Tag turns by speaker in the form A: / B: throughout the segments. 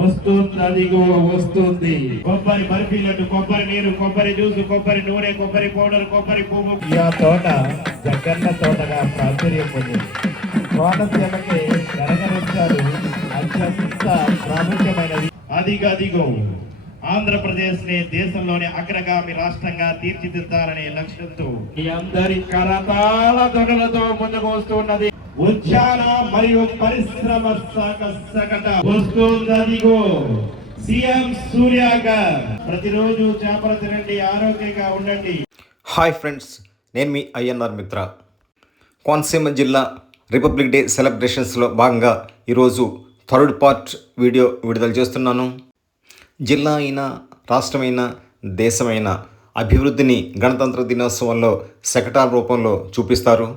A: వస్తుంది అదిగో వస్తుంది. కొబ్బరి బర్ఫీ లడ్డు కొబ్బరి నీరు కొబ్బరి జ్యూస్ కొబ్బరి నూనె కొబ్బరి పౌడర్ కొబ్బరి పువ్వు. ఈ ఆ తోట జగన్న తోటగా ప్రాచుర్యం పొందింది. కోనసీమకి గరగనృత్యాలు అత్యంత ప్రాముఖ్యమైనవి. అదిగదిగో ఆంధ్రప్రదేశ్ని దేశంలోని అగ్రగామి రాష్ట్రంగా తీర్చిదిద్దాలనే లక్ష్యంతో ఈ అందరి కరతాళ ధ్వనులతో ముందుకు వస్తున్నది. ఉద్యాన మరియు పరిశ్రమ శాఖ సగట వస్తుందదిగో సీఎం సూర్య గారు ప్రతిరోజు చేపలు తినండి ఆరోగ్యంగా ఉండండి.
B: హాయ్ ఫ్రెండ్స్ నేను మీ ఐఎన్ఆర్ మిత్ర. కోనసీమ జిల్లా రిపబ్లిక్ డే సెలబ్రేషన్స్లో భాగంగా ఈరోజు థర్డ్ పార్ట్ వీడియో విడుదల చేస్తున్నాను. జిల్లా అయినా రాష్ట్రమైన దేశమైన అభివృద్ధిని గణతంత్ర దినోత్సవంలో సెకటార్ రూపంలో చూపిస్తారు.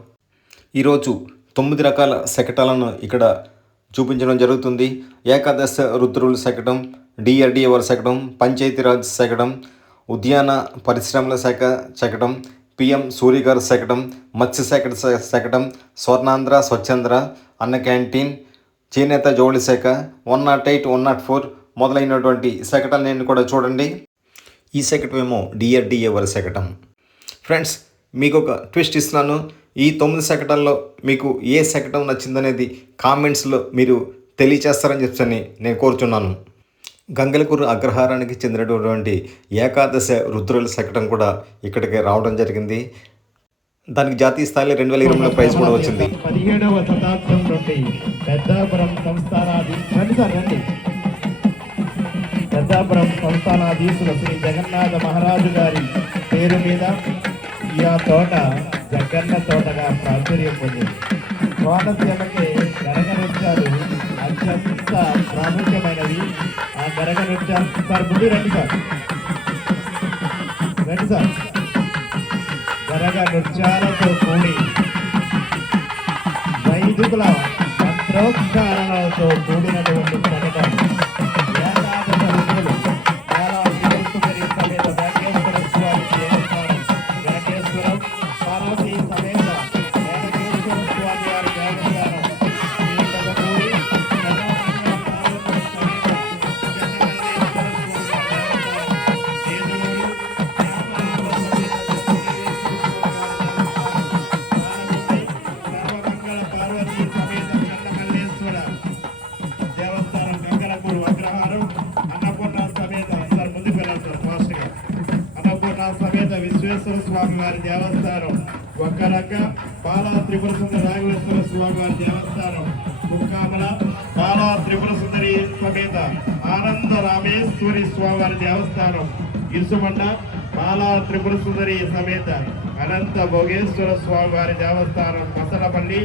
B: ఈరోజు తొమ్మిది రకాల శకటాలను ఇక్కడ చూపించడం జరుగుతుంది. ఏకాదశ రుద్రుల శకటం డిఆర్డిఏ వారి శకటం పంచాయతీరాజ్ శకటం ఉద్యాన పరిశ్రమల శాఖ శకటం పిఎం సూర్యగారు శకటం మత్స్య శాఖ శకటం స్వర్ణాంధ్ర స్వచ్ఛంద్ర అన్న క్యాంటీన్ చేనేత జౌళి శాఖ one nought eight one nought four మొదలైనటువంటి శకటాలు నేను కూడా చూడండి. ఈ శకటం ఏమో డిఆర్డిఏ వారి శకటం. ఫ్రెండ్స్ మీకు ఒక ట్విస్ట్ ఇస్తున్నాను. ఈ తొమ్మిది శకటాల్లో మీకు ఏ శకటం నచ్చిందనేది కామెంట్స్లో మీరు తెలియచేస్తారని చెప్పని నేను కోరుచున్నాను. గంగలకూరు అగ్రహారానికి చెందినటువంటి ఏకాదశ రుద్రుల శకటం కూడా ఇక్కడికి రావడం జరిగింది. దానికి జాతీయ స్థాయిలో రెండు వేల ఇరవైలో ప్రైజ్ కూడా వచ్చింది.
A: పదిహేడవ శతాబ్దం నుండి పెద్దాపురం సంస్థానాధి పెద్దాపురం సంస్థానాధీశులు శ్రీ జగన్నాథ మహారాజు గారి పేరు మీద ఈ ఆ తోట జగన్న తోటగా ప్రాచుర్యం పొందింది. కోనసీమకి గరగ నృత్యాలు అత్యంత ప్రాముఖ్యమైనవి. ఆ గరగ నృత్యాలు సార్ ముందు రండి సార్. రండి సార్. గరగ నృత్యాలతో కూడి వైదికుల మంత్రోచ్చారణలతో కూడి సమేత విశ్వేశ్వర స్వామి వారి దేవస్థానం. ఒక్కరక్క పాలా త్రిపుర సుందరి రాఘవేశ్వర స్వామి వారి దేవస్థానం. ముక్కామల బాలా త్రిపుర సుందరి సమేత ఆనంద రామేశ్వరి స్వామి వారి దేవస్థానం. ఇసుమండ బాలా త్రిపుర సుందరి సమేత అనంత భోగేశ్వర స్వామి వారి దేవస్థానం. మసలపల్లి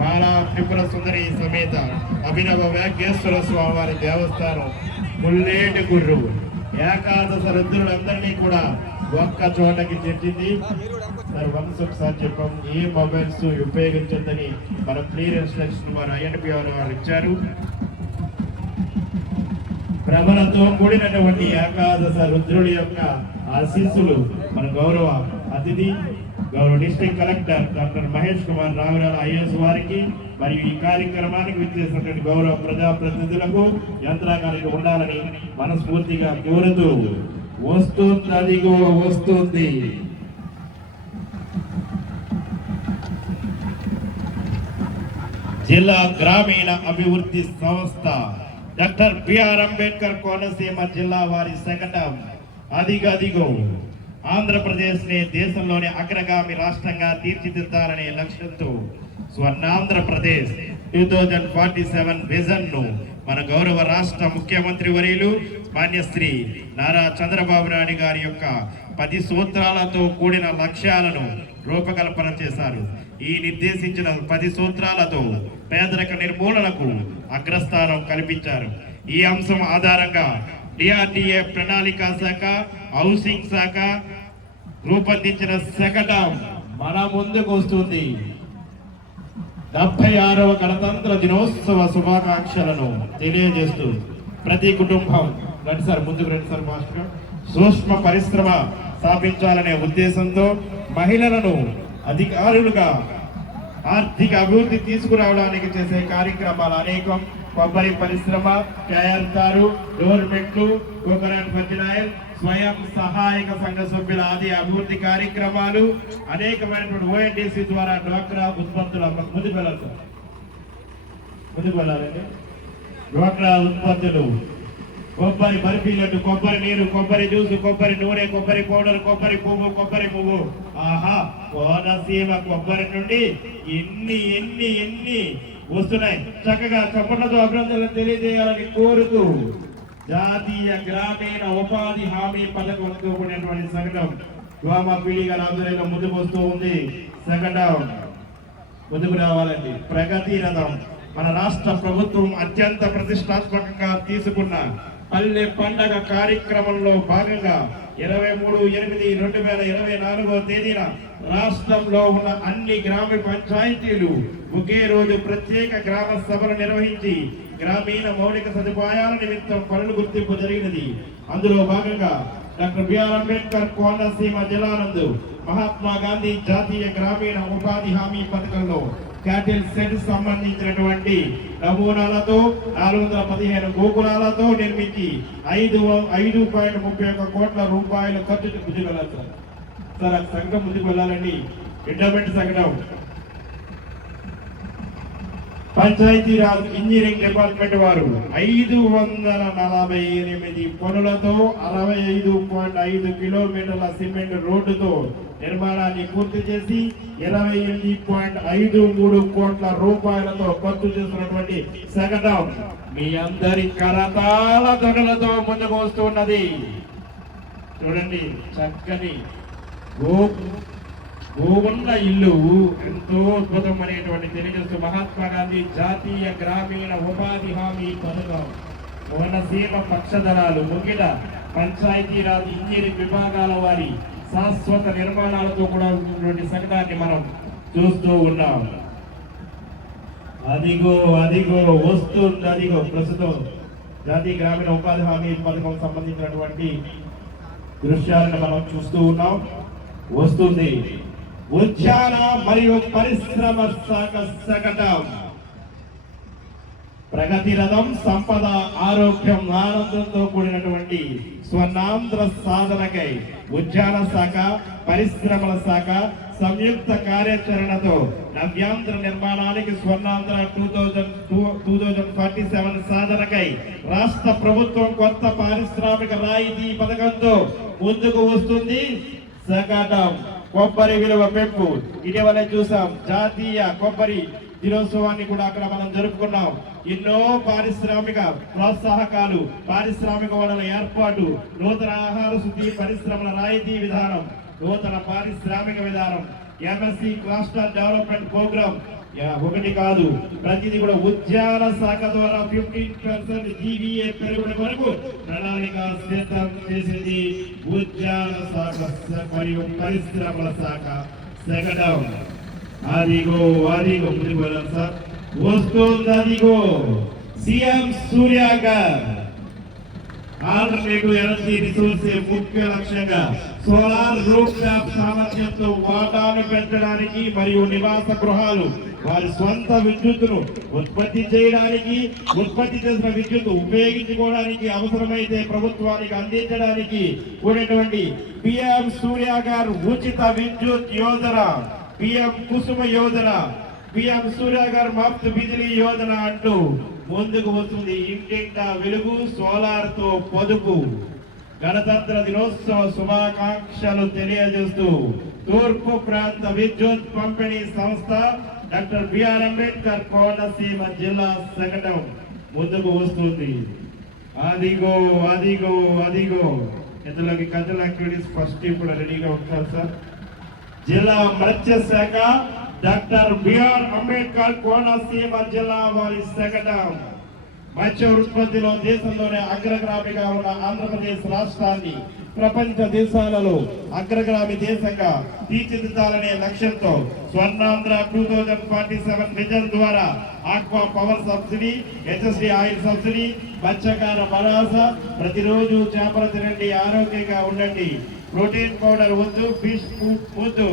A: బాలా త్రిపుర సుందరి సమేత అభినవ వ్యాఘ్యేశ్వర స్వామి వారి దేవస్థానం. ముల్లేటి గుర్రు. ఏకాదశ రుద్రులందరినీ కూడా ఒక్క చోటకి తెచ్చింది సార్ వన్స్ ఒకసారి చెప్పాం ఏ మొబైల్స్ ఉపయోగించొద్దని మన క్లియర్ ఇన్స్ట్రక్షన్ వారు ఐఎన్పిఆర్ వారు ఇచ్చారు. ప్రబలతో కూడినటువంటి ఏకాదశ రుద్రుడి యొక్క ఆశీస్సులు మన గౌరవ అతిథి గౌరవ district collector doctor Mahesh Kumar Ravurala IS వారికి మరియు ఈ కార్యక్రమానికి విచ్చేసినటువంటి గౌరవ ప్రజాప్రతినిధులకు యంత్రాంగానికి ఉండాలని మనస్ఫూర్తిగా కోరుతూ వస్తుంది అదిగో వస్తుంది. జిల్లా గ్రామీణ అభివృద్ధి సంస్థ డాక్టర్ బిఆర్ అంబేద్కర్ కోనసీమ జిల్లా వారి శకటం అదిగదిగో ఆంధ్రప్రదేశ్ని దేశంలోని అగ్రగామి రాష్ట్రంగా తీర్చిదిద్దాలనే లక్ష్యంతో Swarnandhrapradesh two thousand forty seven విజన్ను మన గౌరవ రాష్ట్ర ముఖ్యమంత్రి వర్యులు మాన్యశ్రీ నారా చంద్రబాబు నాయుడు గారి యొక్క పది సూత్రాలతో కూడిన లక్ష్యాలను రూపకల్పన చేశారు. ఈ నిర్దేశించిన పది సూత్రాలతో పేదరిక నిర్మూలనకు అగ్రస్థానం కల్పించారు. ఈ అంశం ఆధారంగా డిఆర్డిఏ ప్రణాళిక శాఖ హౌసింగ్ శాఖ రూపొందించిన శకటం మన ముందుకు వస్తుంది. డెబ్బై ఆరవ గణతంత్ర దినోత్సవ శుభాకాంక్షలను తెలియజేస్తూ ప్రతి కుటుంబం రండి సార్ ముందుకు రండి సార్ మాస్టర్. సూక్ష్మ పరిశ్రమ స్థాపించాలనే ఉద్దేశంతో మహిళలను అధికారులుగా ఆర్థిక అభివృద్ధి తీసుకురావడానికి చేసే కార్యక్రమాలు అనేకం. కొబ్బరి పరిశ్రమ కేఆర్ కారు డోర్మెట్లు కోకోనట్ ఫర్టిలైజర్ స్వయం సహాయక సంఘ సభ్యుల ఆది అభివృద్ధి కార్యక్రమాలు అనేకమైనటువంటి ఓఎన్టీసీ ద్వారా డ్వాక్రా ఉత్పత్తుల ముందుకు వెళ్ళాలి సార్. ముందుకు వెళ్ళాలండి. డ్వాక్రా ఉత్పత్తులు కొబ్బరి బర్ఫీ లడ్డు కొబ్బరి నీరు కొబ్బరి జ్యూస్ కొబ్బరి నూనె కొబ్బరి పౌడర్ కొబ్బరి పువ్వు కొబ్బరి పువ్వు. ఆహా కోనసీమ కొబ్బరి నుండి ఎన్ని ఎన్ని ఎన్ని వస్తున్నాయి. చక్కగా చప్పట్లతో అభినందనలు తెలియజేయాలని కోరుతూ జాతీయ గ్రామీణ ఉపాధి హామీ పథకంతో కూడినటువంటి సంఘటన గ్రామ పీడిగా రాజులైన ముందుకు వస్తూ ఉంది. సంఘటన ముందుకు రావాలండి. ప్రగతి రథం మన రాష్ట్ర ప్రభుత్వం అత్యంత ప్రతిష్టాత్మకంగా తీసుకున్న పల్లె పండగ కార్యక్రమంలో భాగంగా ఇరవై మూడు ఎనిమిది రెండు వేల ఇరవై నాలుగో తేదీన రాష్ట్రంలో ఉన్న అన్ని గ్రామ పంచాయతీలు ఒకే రోజు ప్రత్యేక గ్రామ సభలు నిర్వహించి గ్రామీణ మౌలిక సదుపాయాల నిమిత్తం పనులు గుర్తింపు జరిగినది. అందులో భాగంగా డాక్టర్ బిఆర్ అంబేద్కర్ కోనసీమ జిల్లానందు మహాత్మా గాంధీ జాతీయ గ్రామీణ ఉపాధి హామీ పథకంలో క్యాటిల్ సెట్ సంబంధించినటువంటి నమూనాలతో నాలుగు వందల పదిహేను గోకులాలతో నిర్మించి ఐదు ఐదు పాయింట్ ముప్పై ఒక్క కోట్ల రూపాయలు ఖర్చు ముందుకు వెళ్ళాలి సార్ సార్ ఆ సంఘం ముందుకు వెళ్ళాలండి ఎండోమెంట్ సంఘం పంచాయతీరాజ్ ఇంజనీరింగ్ డిపార్ట్మెంట్ వారు ఐదు వందల నలభై ఎనిమిది పనులతో అరవై ఐదు పాయింట్ ఐదు కిలోమీటర్ల సిమెంట్ రోడ్డుతో నిర్మాణాన్ని పూర్తి చేసి ఇరవై ఎనిమిది పాయింట్ ఐదు మూడు కోట్ల రూపాయలతో ఖర్చు చేస్తున్నటువంటి సగటం మీ అందరి కరతాల ధనులతో ముందుకు వస్తున్నది. చూడండి చక్కని ఉన్న ఇల్లు ఎంతో అద్భుతమైనటువంటి తెలియజేస్తూ మహాత్మా గాంధీ జాతీయ గ్రామీణ ఉపాధి హామీ పథకం. కోనసీమ పక్షదళాలు ముగిట పంచాయతీరాజ్ ఇంజనీరింగ్ విభాగాల వారి శాశ్వత నిర్మాణాలతో కూడా ఉన్నటువంటి సంఘాన్ని మనం చూస్తూ ఉన్నాం. అదిగో అదిగో వస్తుంది అదిగో ప్రస్తుతం జాతీయ గ్రామీణ ఉపాధి హామీ పథకం సంబంధించినటువంటి దృశ్యాలను మనం చూస్తూ ఉన్నాం. వస్తుంది. ఉద్యాన మరియు పరిశ్రమ శాఖ శకటం ప్రగతి రథం సంపద ఆరోగ్యం ఆనందంతో కూడినటువంటి స్వర్ణాంధ్ర సాధనకై ఉద్యాన శాఖ పరిశ్రమల శాఖ సంయుక్త కార్యాచరణతో నవ్యాంధ్ర నిర్మాణానికి Swarnandhra two thousand two thousand forty seven సాధనకై రాష్ట్ర ప్రభుత్వం కొత్త పారిశ్రామిక రాయితీ పథకంతో ముందుకు వస్తుంది సగటం. కొబ్బరి విలువ పెంపు. ఇటీవల చూసాం జాతీయ కొబ్బరి దినోత్సవాన్ని కూడా అక్కడ మనం జరుపుకున్నాం. ఎన్నో పారిశ్రామిక ప్రోత్సాహకాలు పారిశ్రామిక వనరుల ఏర్పాటు నూతన ఆహార శుద్ధి పరిశ్రమల రాయితీ విధానం నూతన పారిశ్రామిక విధానం ఎంఎస్సి క్లస్టర్ డెవలప్మెంట్ ప్రోగ్రామ్ ఒకటి కాదు. ప్రతిదీ కూడా ఉద్యాన శాఖ ద్వారా ఫిఫ్టీన్ పర్సెంట్ జీవీఏ పెరుగుడు వరకు ప్రణాళిక సిద్ధం చేసింది ఉద్యాన శాఖ మరియు పరిశ్రమల శాఖ సెగడం. అదిగో అదిగో ముందుకు వెళ్ళాం సార్. వస్తుంది అదిగో సీఎం సూర్య గారు ఆల్టర్నేటివ్ ఎనర్జీ రిసోర్స్ ముఖ్య లక్ష్యంగా సోలార్ రూఫ్ టాప్ సామర్థ్యంతో వాటాను పెంచడానికి మరియు నివాస గృహాలు వారి స్వంత విద్యుత్తును ఉత్పత్తి చేయడానికి ఉత్పత్తి చేసిన విద్యుత్ ఉపయోగించుకోవడానికి అవసరమైతే ప్రభుత్వానికి అందించడానికి కూడినటువంటి పిఎం సూర్య గారు ఉచిత విద్యుత్ యోజన పిఎం కుసుమ యోజన పిఎం సూర్య గారు మఫ్త్ బిజిలీ యోజన అంటూ ముందుకు వస్తుంది ఇంటింట వెలుగు సోలార్తో పొదుపు. గణతంత్ర దినోత్సవ శుభాకాంక్షలు తెలియజేస్తూ తూర్పు ప్రాంత విద్యుత్ పంపిణీ సంస్థ డాక్టర్ బిఆర్ అంబేద్కర్ కోనసీమ జిల్లా సంఘటన ముందుకు వస్తుంది. అదిగో అదిగో అదిగో. ఇందులోకి కల్చరల్ యాక్టివిటీస్ ఫస్ట్ ఇప్పుడు రెడీగా ఉంటారు సార్. జిల్లా మత్స్య శాఖ డాక్టర్ బిఆర్ అంబేద్కర్ కోనసీమ జిల్లా వారి శకటం మత్స్య ఉత్పత్తిలో దేశంలోనే అగ్రగామిగా ఉన్న ఆంధ్రప్రదేశ్ రాష్ట్రాన్ని ప్రపంచ దేశాలలో అగ్రగామి దేశంగా తీర్చిదిద్దాలనే లక్ష్యంతో Swarnandhra two thousand forty seven vision ద్వారా aqua power subsidy HSD oil subsidy మత్స్యకార భరోసా ప్రతిరోజు చేపలు తినండి ఆరోగ్యంగా ఉండండి. ప్రోటీన్ పౌడర్ వద్దు ఫిష్ వద్దు.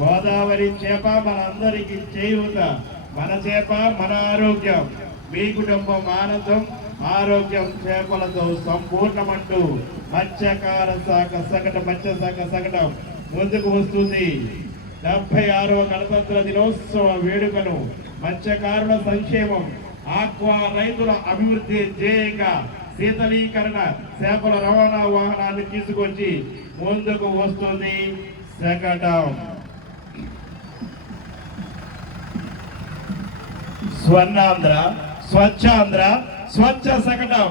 A: గోదావరి చేప మన అందరికీ చేయూత. మన చేప మన ఆరోగ్యం. మీ కుటుంబం ఆనందం ఆరోగ్యం చేపలతో సంపూర్ణమంటూ మత్స్యకార శాఖ సగట మత్స్య శాఖ సగటం ముందుకు వస్తుంది. డెబ్బై ఆరవ గణతంత్ర దినోత్సవ వేడుకను మత్స్యకారుల సంక్షేమం ఆక్వా రైతుల అభివృద్ధి ధ్యేయంగా శీతలీకరణ చేపల రవాణా వాహనాన్ని తీసుకొచ్చి ముందుకు వస్తుంది శకటం స్వర్ణాంధ్ర స్వచ్ఛాంధ్ర స్వచ్ఛ శకటం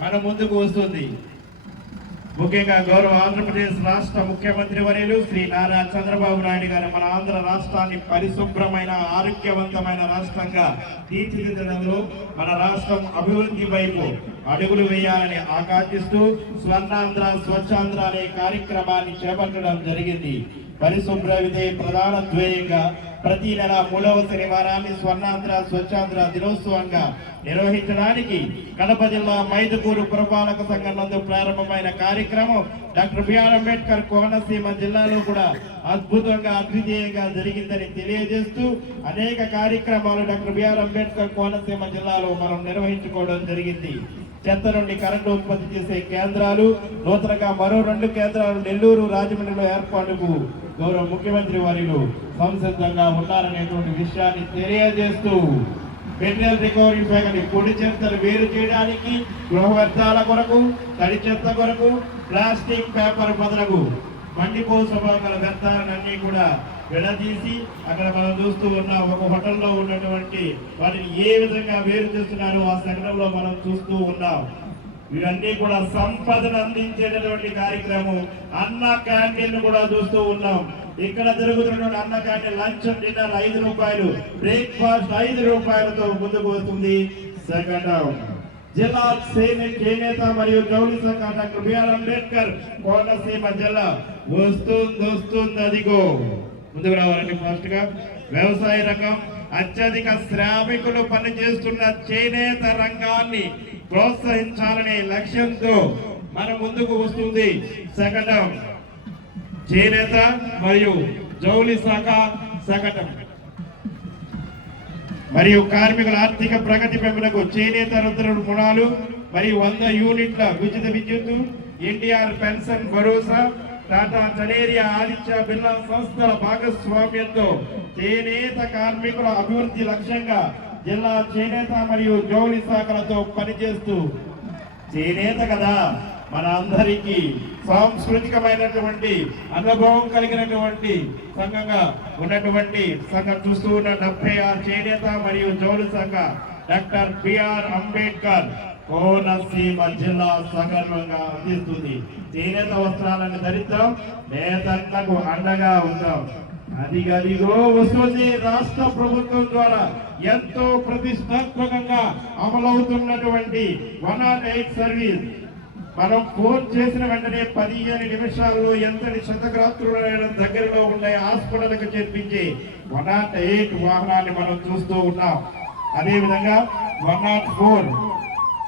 A: మన ముందుకు వస్తుంది. ముఖ్యంగా గౌరవ ఆంధ్రప్రదేశ్ రాష్ట్ర ముఖ్యమంత్రి వర్యులు శ్రీ నారా చంద్రబాబు నాయుడు గారు మన ఆంధ్ర రాష్ట్రాన్ని పరిశుభ్రమైన ఆరోగ్యవంతమైన రాష్ట్రంగా తీర్చిదిద్దడంలో మన రాష్ట్రం అభివృద్ధి వైపు అడుగులు వేయాలని ఆకాంక్షిస్తూ స్వర్ణాంధ్ర స్వచ్ఛాంధ్ర అనే కార్యక్రమాన్ని చేపట్టడం జరిగింది. పరిశుభ్రవిదే ప్రధాన ధ్యేయంగా ప్రతి నెల మూడవ శనివారాన్ని స్వర్ణాంధ్ర స్వచ్ఛాంధ్ర దినోత్సవంగా నిర్వహించడానికి కడప జిల్లా మైదుకూరు పురపాలక సంఘం నందు ప్రారంభమైన కార్యక్రమం డాక్టర్ బిఆర్ అంబేద్కర్ కోనసీమ జిల్లాలో కూడా అద్భుతంగా అద్వితీయంగా జరిగిందని తెలియజేస్తూ అనేక కార్యక్రమాలు డాక్టర్ బిఆర్ అంబేద్కర్ కోనసీమ జిల్లాలో మనం నిర్వహించుకోవడం జరిగింది. చెత్త నుండి కరెంటు ఉత్పత్తి చేసే కేంద్రాలు నూతనగా మరో రెండు కేంద్రాలు నెల్లూరు రాజమండ్రిలో ఏర్పాటుకు గౌరవ ముఖ్యమంత్రి వారిలు సంసిద్ధంగా ఉన్నారనేటువంటి విషయాన్ని తెలియజేస్తూ మెటీరియల్ రికవరీ ఫ్యాక్టరీ పొడి చెత్తలు వేరు చేయడానికి గృహ వ్యర్థాల కొరకు తడి చెత్త కొరకు ప్లాస్టిక్ పేపర్ బదులకు మండిపోసభ గల వ్యర్థాలన్నీ కూడా విడదీసి అక్కడ మనం చూస్తూ ఉన్న ఒక హోటల్లో ఉన్నటువంటి వాటిని ఏ విధంగా వేరు చేస్తున్నారో ఆ సంఘటనలో మనం చూస్తూ ఉన్నాం. ఇవన్నీ కూడా సంపదను అందించేటటువంటి కార్యక్రమం. అన్న క్యాంటీన్ కూడా చూస్తూ ఉన్నాం. ఇక్కడ జరుగుతున్నటువంటి అన్న క్యాంటీన్ లంచ్ డిన్నర్ ఐదు రూపాయలు బ్రేక్ఫాస్ట్ ఐదు రూపాయలతో ముందుకు వస్తుంది. సెకండ్ జిల్లా చేనేత మరియు జౌళి శాఖ డాక్టర్ బిఆర్ అంబేద్కర్ కోనసీమ జిల్లా. వస్తుంది వస్తుంది అదిగో. ముందుకు రావాలండి ఫాస్ట్గా. వ్యవసాయ రంగం అత్యధిక శ్రామికులు పనిచేస్తున్న చేనేత రంగాన్ని ప్రోత్సహించాలనే లక్ష్యంతో మన ముందుకు వస్తుంది శకటం చేనేత మరియు జౌలి శాఖ శకటం మరియు కార్మికుల ఆర్థిక ప్రగతి పెంపునకు చేనేత రుద్రుడు రుణాలు మరియు వంద యూనిట్ల ఉచిత విద్యుత్ ఎన్టీఆర్ పెన్షన్ భరోసా టాటా జనేరియా ఆదిత్య బిర్లా సంస్థల భాగస్వామ్యంతో చేనేత కార్మికుల అభివృద్ధి లక్ష్యంగా జిల్లా చేనేత మరియు జౌళి శాఖలతో పనిచేస్తూ చేనేత కదా. మన అందరికీ సాంస్కృతికమైనటువంటి అనుభవం కలిగినటువంటి సంఘంగా ఉన్నటువంటి సంఘం చూస్తూ ఉన్న డెబ్బై ఆరు చేనేత మరియు జౌలు సంఘ డాక్టర్ బిఆర్ అంబేద్కర్ కోనసీమ జిల్లా సగర్వంగా అందిస్తుంది. చేనేత వస్త్రాలను ధరిద్దాం నేతలకు అండగా ఉందాం అదిగదిగో వస్తుంది రాష్ట్ర ప్రభుత్వం ద్వారా ఎంతో ప్రతిష్టాత్మకంగా అమలవుతున్నటువంటి వన్ నాట్ ఎయిట్ సర్వీస్. మనం ఫోన్ చేసిన వెంటనే పదిహేను నిమిషాల్లో ఎంతటి శతగ్రాత్రులైన దగ్గరలో ఉండే హాస్పిటల్కి చేర్పించి వన్ నాట్ ఎయిట్ వాహనాన్ని మనం చూస్తూ ఉన్నాం. అదేవిధంగా one nought four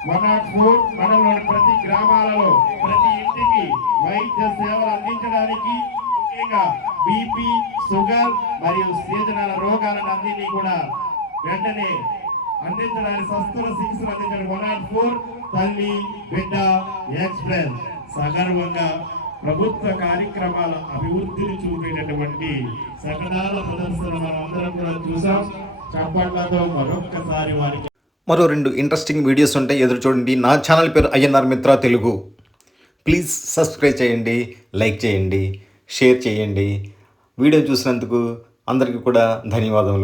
A: one nought four మనలోని ప్రతి గ్రామాలలో ప్రతి ఇంటికి వైద్య సేవలు అందించడానికి ముఖ్యంగా బీపీ షుగర్ మరియు సీజనల రోగాలను అన్నింటినీ కూడా వెంటనే అందించడానికి సస్తుల చికిత్సలు అందించడానికి వన్ నాట్ ఫోర్ తల్లి బిడ్డ ఎక్స్ప్రెస్ సగర్వంగా ప్రభుత్వ కార్యక్రమాల అభివృద్ధిని చూపేటటువంటి సకలాల ప్రదర్శన మనం అందరం కూడా చూసాం. చప్పట్లతో మరొక్కసారి వారికి
B: మరో రెండు ఇంట్రెస్టింగ్ వీడియోస్ ఉంటాయి ఎదురు చూడండి. నా ఛానల్ పేరు అయ్యన్నార్ మిత్ర తెలుగు. ప్లీజ్ సబ్స్క్రైబ్ చేయండి లైక్ చేయండి షేర్ చేయండి. వీడియో చూసినందుకు అందరికీ కూడా ధన్యవాదములు.